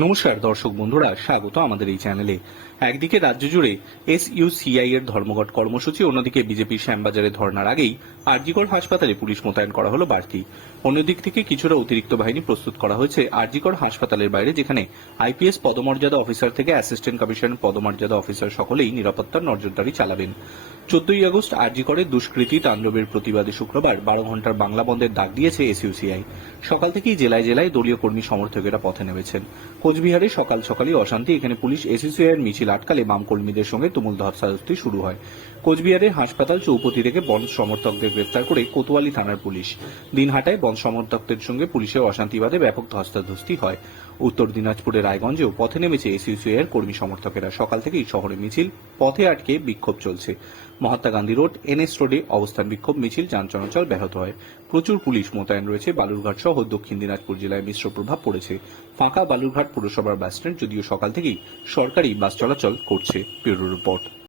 নমস্কার, দর্শক বন্ধুরা, স্বাগত আমাদের এই চ্যানেলে। একদিকে রাজ্য জুড়ে এস ইউসিআই এর ধর্মঘট কর্মসূচি, অন্যদিকে বিজেপির শ্যামবাজারে ধর্নার আগেই আরজিকর হাসপাতালে পুলিশ মোতায়েন করা হলো বাড়তি। অন্যদিক থেকে কিছুটা অতিরিক্ত বাহিনী প্রস্তুত করা হয়েছে আরজিকর হাসপাতালের বাইরে, যেখানে আইপিএস পদমর্যাদা অফিসার থেকে অ্যাসিস্ট্যান্ট কমিশনার পদমর্যাদা অফিসার সকলেই নিরাপত্তার নজরদারি চালাবেন। চোদ্দই আগস্ট আরজিকরের দুষ্কৃতি তাণ্ডবের প্রতিবাদে শুক্রবার বারো ঘণ্টার বাংলা বন্ধের ডাক দিয়েছে এসইউসিআই। সকাল থেকেই জেলায় জেলায় দলীয় কর্মী সমর্থকেরা পথে নেমেছেন। কোচবিহারে সকাল সকালে অশান্তি, এখানে পুলিশ এসইউসিআই এর মিছিল আটকালে বাম কর্মীদের সঙ্গে তুমুল ধস্তাধস্তি শুরু হয়। কোচবিহারের হাসপাতাল চৌপতি থেকে বন সমর্থকদের গ্রেফতার করে কোতোয়ালি থানার পুলিশ। দিনহাটায় বন সমর্থকদের সঙ্গে পুলিশের অশান্তিবাদে ব্যাপক ধস্তাধস্তি হয়। উত্তর দিনাজপুরের রায়গঞ্জেও পথে নেমেছে এসইউসিআই এর কর্মী সমর্থকেরা। সকাল থেকেই শহরে মিছিল, পথে আটকে বিক্ষোভ চলছে। মহাত্মা গান্ধী রোড, এনএস রোডে অবস্থান বিক্ষোভ, মিছিল যান চলাচল ব্যাহত হয়। প্রচুর পুলিশ মোতায়েন রয়েছে বালুরঘাট সহ দক্ষিণ দিনাজপুর জেলায় মিশ্র প্রভাব পড়েছে। ফাঁকা বালুরঘাট পুরসভার বাস স্ট্যান্ড, যদিও সকাল থেকেই সরকারি বাস চলাচল করছে, ব্যুরো রিপোর্ট।